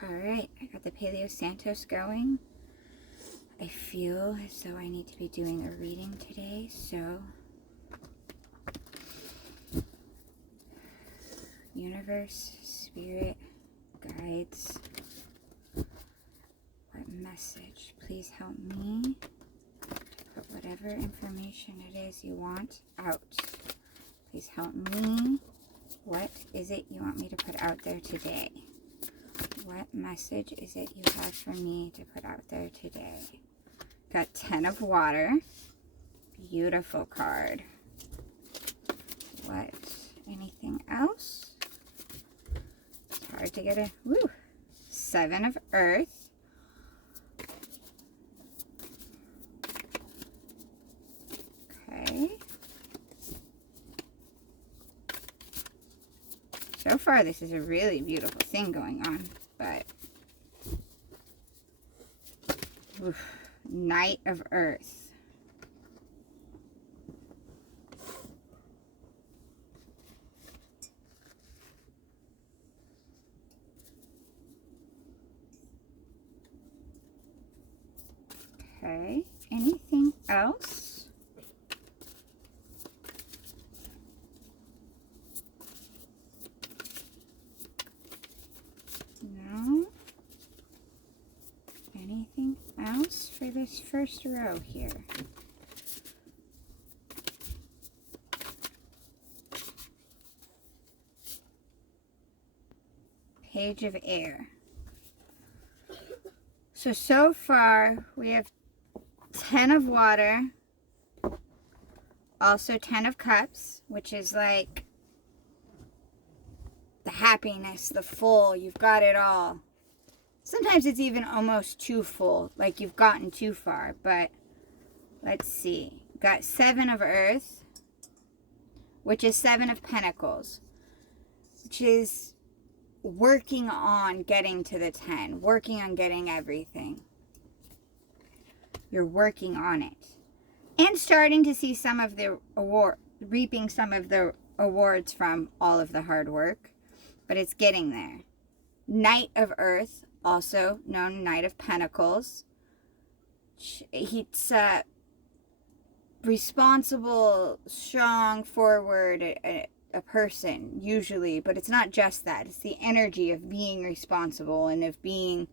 Alright, I got the Paleo Santos going. I feel as though I need to be doing a reading today, so universe, spirit, guides, what message? Please help me to put whatever information it is you want out. Please help me. What is it you want me to put out there today? What message is it you have for me to put out there today? Got 10 of water. Beautiful card. What? Anything else? It's hard to get a... Woo! 7 of earth. Okay. So far, this is a really beautiful thing going on, but... Oof. Knight of Earth. Okay, anything else? No? Anything else for this first row here? Page of Air. So far we have 10 of water, also 10 of cups, which is like the happiness, the full, you've got it all. Sometimes it's even almost too full, like you've gotten too far, but let's see. Got 7 of earth, which is 7 of pentacles, which is working on getting to the 10, working on getting everything. You're working on it. And starting to see some of the award, reaping some of the awards from all of the hard work, but it's getting there. Knight of earth, also known Knight of Pentacles. He's responsible, strong, forward, a person, usually. But it's not just that. It's the energy of being responsible and of being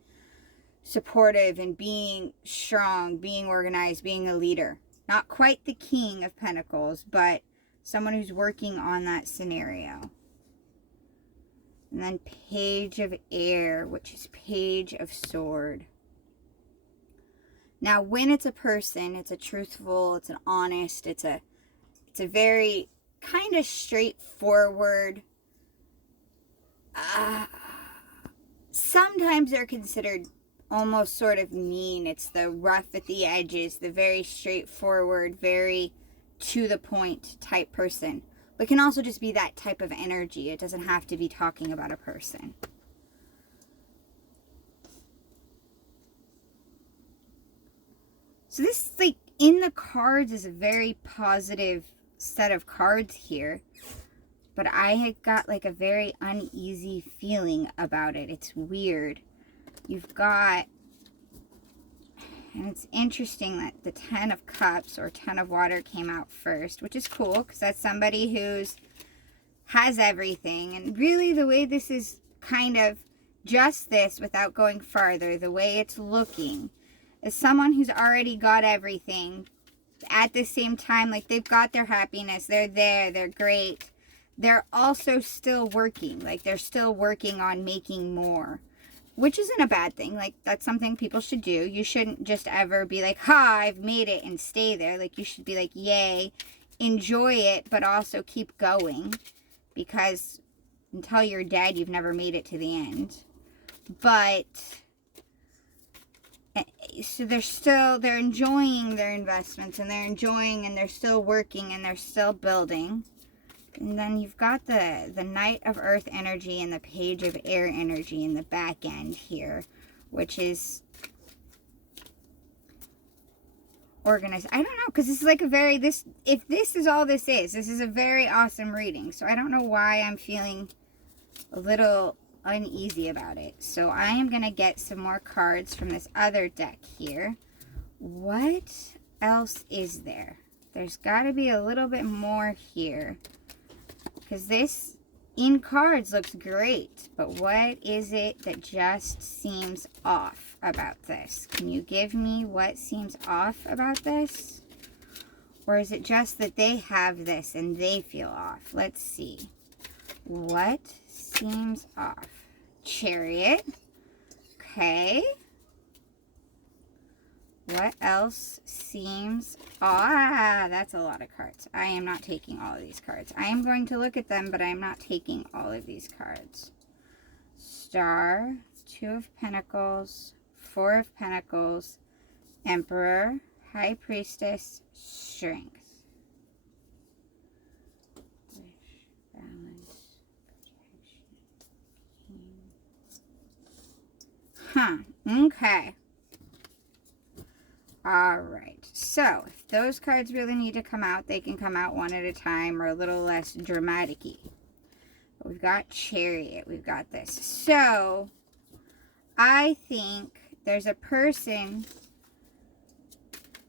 supportive and being strong, being organized, being a leader. Not quite the King of Pentacles, but someone who's working on that scenario. And then Page of Air, which is Page of Sword. Now, when it's a person, it's a truthful, it's an honest, it's a very kind of straightforward. Sometimes they're considered almost sort of mean. It's the rough at the edges, the very straightforward, very to the point type person. But it can also just be that type of energy. It doesn't have to be talking about a person. So this, like, in the cards is a very positive set of cards here. But I had got, like, a very uneasy feeling about it. It's weird. You've got, and it's interesting that the 10 of cups or 10 of water came out first, which is cool because that's somebody who's has everything. And really the way this is kind of just this without going farther, the way it's looking is someone who's already got everything at the same time. Like, they've got their happiness, they're there, they're great. They're also still working, like they're still working on making more. Which isn't a bad thing. Like, that's something people should do. You shouldn't just ever be like, ha, I've made it, and stay there. Like, you should be like, yay, enjoy it, but also keep going. Because until you're dead, you've never made it to the end. But, so they're enjoying their investments, and they're enjoying, and they're still working, and they're still building. And then you've got the Knight of Earth energy and the Page of Air energy in the back end here, which is organized. I don't know, because this is like a very, if this is all this is a very awesome reading. So I don't know why I'm feeling a little uneasy about it. So I am going to get some more cards from this other deck here. What else is there? There's got to be a little bit more here. Because this in cards looks great. But what is it that just seems off about this? Can you give me what seems off about this? Or is it just that they have this and they feel off? Let's see. What seems off? Chariot. Okay. What else seems off? Ah, that's a lot of cards. I am not taking all of these cards. I am going to look at them, but I am not taking all of these cards. Star, 2 of Pentacles, 4 of Pentacles, Emperor, High Priestess, Strength. Wish, balance, protection. Okay. Alright. So, if those cards really need to come out, they can come out one at a time or a little less dramatic-y. But we've got Chariot. We've got this. So, I think there's a person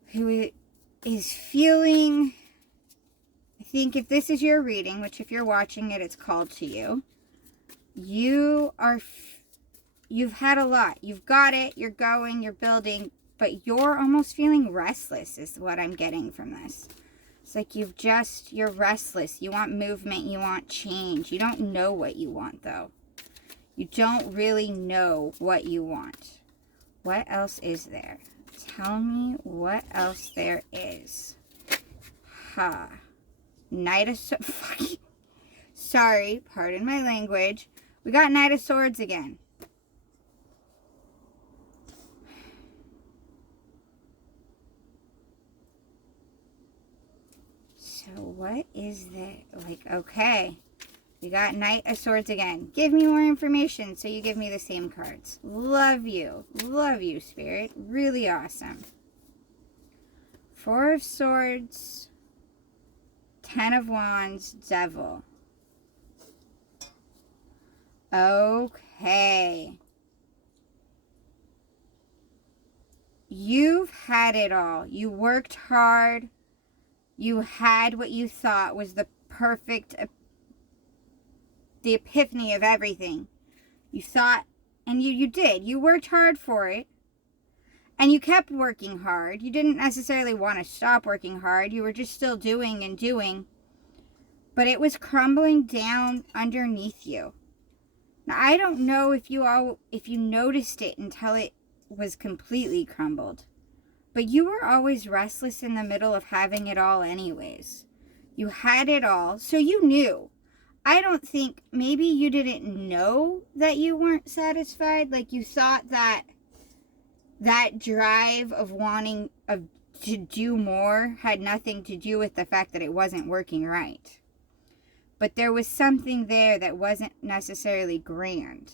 who is feeling, I think if this is your reading, which if you're watching it, it's called to you. You've had a lot. You've got it. You're going. You're building. But you're almost feeling restless is what I'm getting from this. It's like you're restless. You want movement. You want change. You don't know what you want, though. You don't really know what you want. What else is there? Tell me what else there is. Knight of Swords. Sorry, pardon my language. We got Knight of Swords again. So what is that? Like, okay. We got Knight of Swords again. Give me more information so you give me the same cards. Love you. Love you, Spirit. Really awesome. 4 of Swords. 10 of Wands. Devil. Okay. You've had it all. You worked hard. You had what you thought was the perfect, the epiphany of everything. You thought, and you did. You worked hard for it. And you kept working hard. You didn't necessarily want to stop working hard. You were just still doing and doing. But it was crumbling down underneath you. Now, I don't know if you noticed it until it was completely crumbled. But you were always restless in the middle of having it all anyways. You had it all, so you knew. I don't think, maybe you didn't know that you weren't satisfied. Like you thought that drive of wanting to do more had nothing to do with the fact that it wasn't working right. But there was something there that wasn't necessarily grand.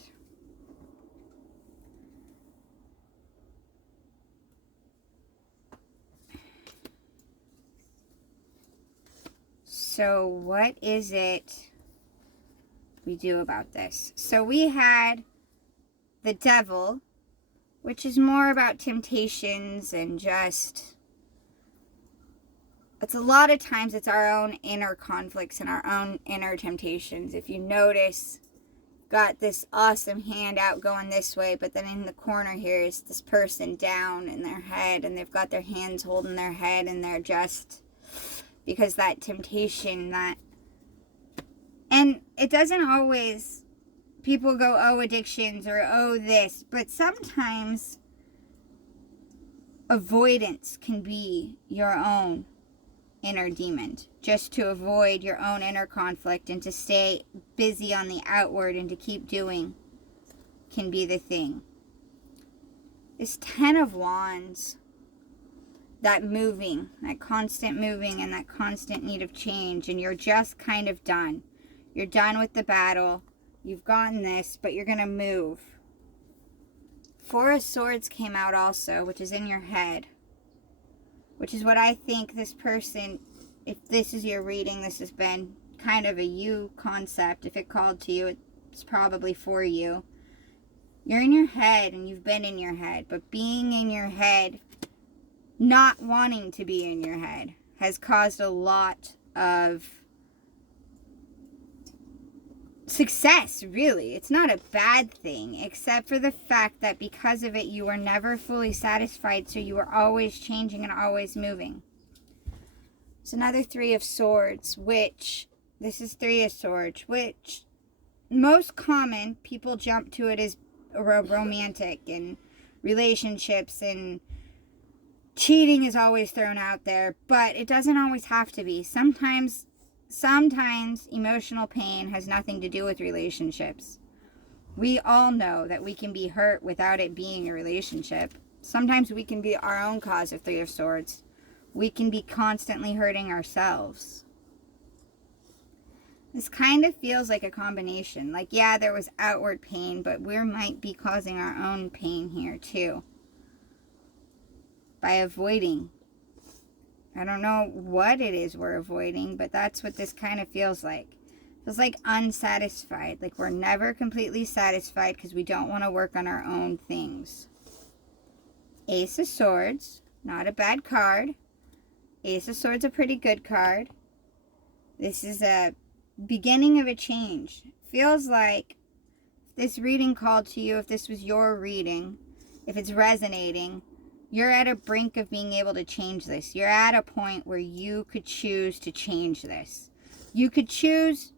So what is it we do about this? So we had the Devil, which is more about temptations and just, it's a lot of times it's our own inner conflicts and our own inner temptations. If you notice, got this awesome hand out going this way, but then in the corner here is this person down in their head, and they've got their hands holding their head, and they're just, because that temptation, and it doesn't always, people go, oh, addictions, or oh, this, but sometimes avoidance can be your own inner demon, just to avoid your own inner conflict and to stay busy on the outward and to keep doing can be the thing. This 10 of Wands, that moving, that constant moving and that constant need of change, and you're just kind of done. You're done with the battle. You've gotten this, but you're going to move. 4 of Swords came out also, which is in your head. Which is what I think this person, if this is your reading, this has been kind of a you concept. If it called to you, relationships probably for you. You're in your head and you've been in your head, but being in your head, not wanting to be in your head, has caused a lot of success, really. It's not a bad thing, except for the fact that because of it, you were never fully satisfied, so you were always changing and always moving. It's another Three of Swords, which, this is Three of Swords, which most common, people jump to it as romantic and relationships, and cheating is always thrown out there, but it doesn't always have to be. Sometimes emotional pain has nothing to do with relationships. We all know that we can be hurt without it being a relationship. Sometimes we can be our own cause of Three of Swords. We can be constantly hurting ourselves. This kind of feels like a combination. Like, yeah, there was outward pain, but we might be causing our own pain here too. By avoiding. I don't know what it is we're avoiding, but that's what this kind of feels like. It feels like unsatisfied. Like we're never completely satisfied because we don't want to work on our own things. Ace of Swords. Not a bad card. Ace of Swords a pretty good card. This is a beginning of a change. Feels like this reading called to you, if this was your reading, if it's resonating, you're at a brink of being able to change this. You're at a point where you could choose to change this. You could choose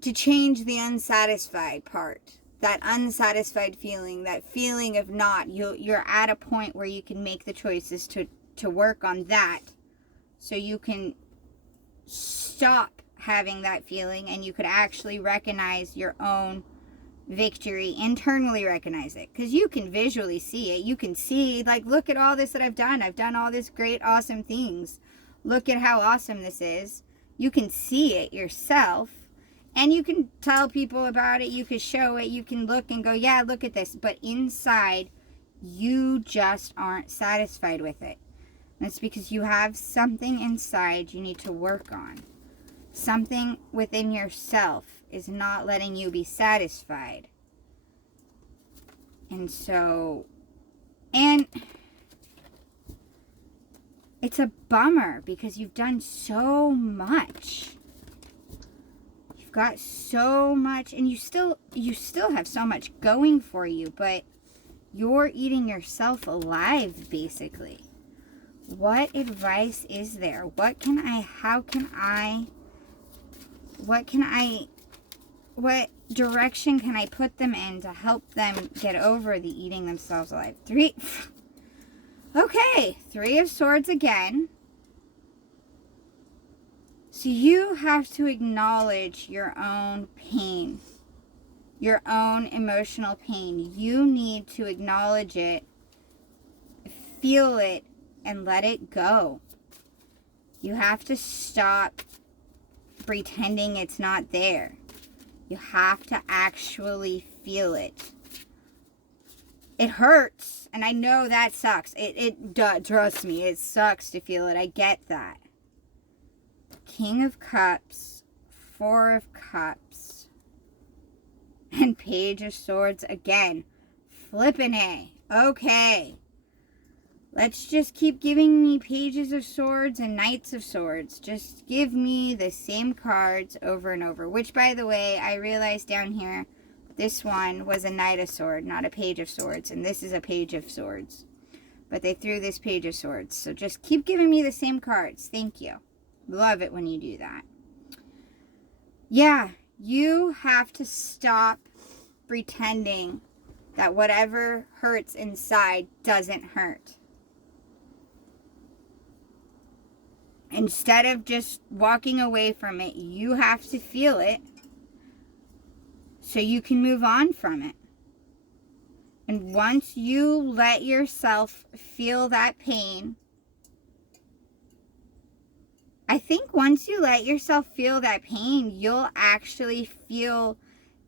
to change the unsatisfied part. That unsatisfied feeling, that feeling of not. You're at a point where you can make the choices to work on that, so you can stop having that feeling and you could actually recognize your own victory, internally recognize it, because you can visually see it. You can see, like, look at all this that I've done all this great awesome things, look at how awesome this is. You can see it yourself, and you can tell people about it, you can show it, you can look and go, yeah, look at this, but inside you just aren't satisfied with it. And it's because you have something inside you need to work on. Something within yourself is not letting you be satisfied. And so, and it's a bummer because you've done so much. You've got so much, and you still have so much going for you, but you're eating yourself alive, basically. What advice is there? What direction can I put them in to help them get over the eating themselves alive? Okay, Three of Swords again. So you have to acknowledge your own pain, your own emotional pain. You need to acknowledge it, feel it, and let it go. You have to stop pretending it's not there. You have to actually feel it. It hurts, and I know that sucks. It does, trust me, it sucks to feel it. I get that. King of Cups, Four of Cups, and Page of Swords again. Flippin' A. Okay. Let's just keep giving me Pages of Swords and Knights of Swords. Just give me the same cards over and over. Which, by the way, I realized down here, this one was a Knight of Swords, not a Page of Swords. And this is a Page of Swords. But they threw this Page of Swords. So just keep giving me the same cards. Thank you. Love it when you do that. Yeah, you have to stop pretending that whatever hurts inside doesn't hurt. Instead of just walking away from it, you have to feel it so you can move on from it. And once you let yourself feel that pain, I think once you let yourself feel that pain, you'll actually feel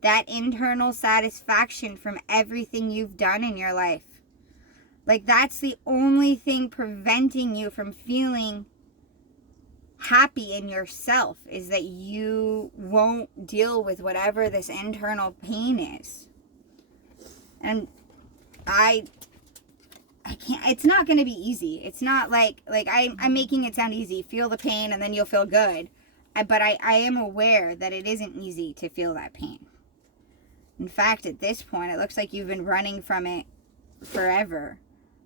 that internal satisfaction from everything you've done in your life. Like, that's the only thing preventing you from feeling happy in yourself, is that you won't deal with whatever this internal pain is. And I can't, it's not going to be easy. It's not like I'm making it sound easy. Feel the pain and then you'll feel good. But I am aware that it isn't easy to feel that pain. In fact, at this point, it looks like you've been running from it forever.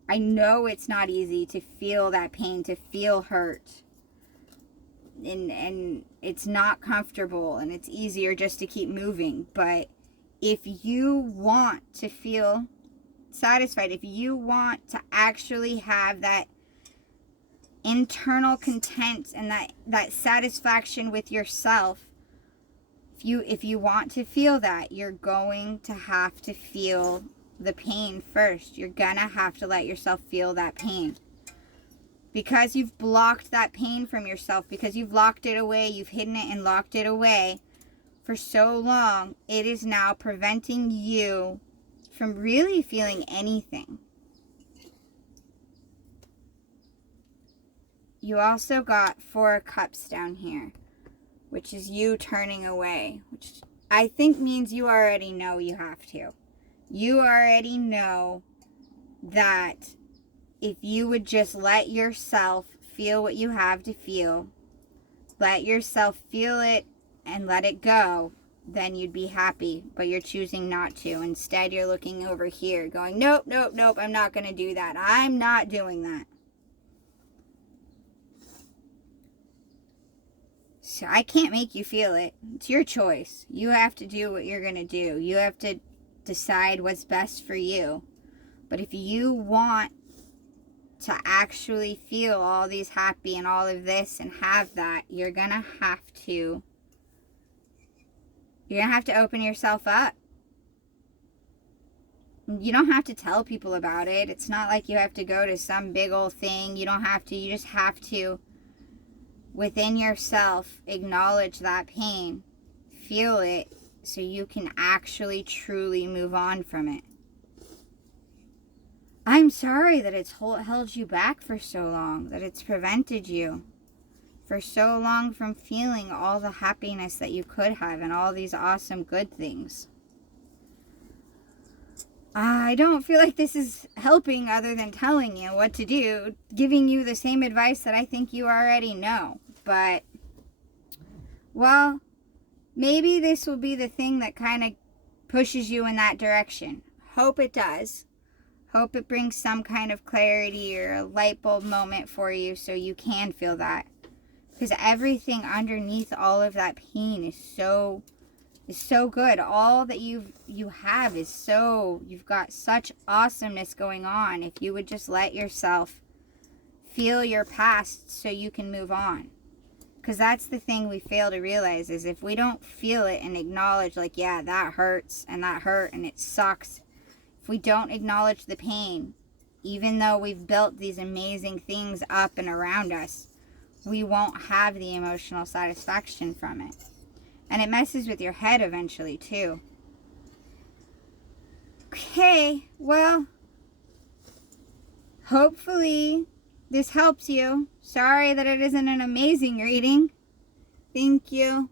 I know it's not easy to feel that pain, to feel hurt. And it's not comfortable, and it's easier just to keep moving. But if you want to feel satisfied, if you want to actually have that internal content and that satisfaction with yourself, if you want to feel that, you're going to have to feel the pain first. You're gonna have to let yourself feel that pain. Because you've blocked that pain from yourself, because you've locked it away, you've hidden it and locked it away for so long, it is now preventing you from really feeling anything. You also got 4 cups down here, which is you turning away, which I think means you already know you have to. You already know that if you would just let yourself feel what you have to feel, let yourself feel it and let it go, then you'd be happy. But you're choosing not to. Instead, you're looking over here going, nope, nope, nope, I'm not going to do that. I'm not doing that. So I can't make you feel it. It's your choice. You have to do what you're going to do. You have to decide what's best for you. But if you want to actually feel all these happy and all of this and have that, you're going to have to open yourself up. You don't have to tell people about it. It's not like you have to go to some big old thing. You don't have to. You just have to, within yourself, acknowledge that pain. Feel it so you can actually truly move on from it. I'm sorry that it's held you back for so long, that it's prevented you for so long from feeling all the happiness that you could have and all these awesome good things. I don't feel like this is helping other than telling you what to do, giving you the same advice that I think you already know. But, well, maybe this will be the thing that kind of pushes you in that direction. Hope it does. Hope it brings some kind of clarity or a light bulb moment for you so you can feel that. Because everything underneath all of that pain is so good. All that you have is so, you've got such awesomeness going on. If you would just let yourself feel your past so you can move on. Because that's the thing we fail to realize, is if we don't feel it and acknowledge, like, yeah, that hurts and that hurt and it sucks. If we don't acknowledge the pain, even though we've built these amazing things up and around us, we won't have the emotional satisfaction from it. And it messes with your head eventually, too. Okay, well, hopefully this helps you. Sorry that it isn't an amazing reading. Thank you.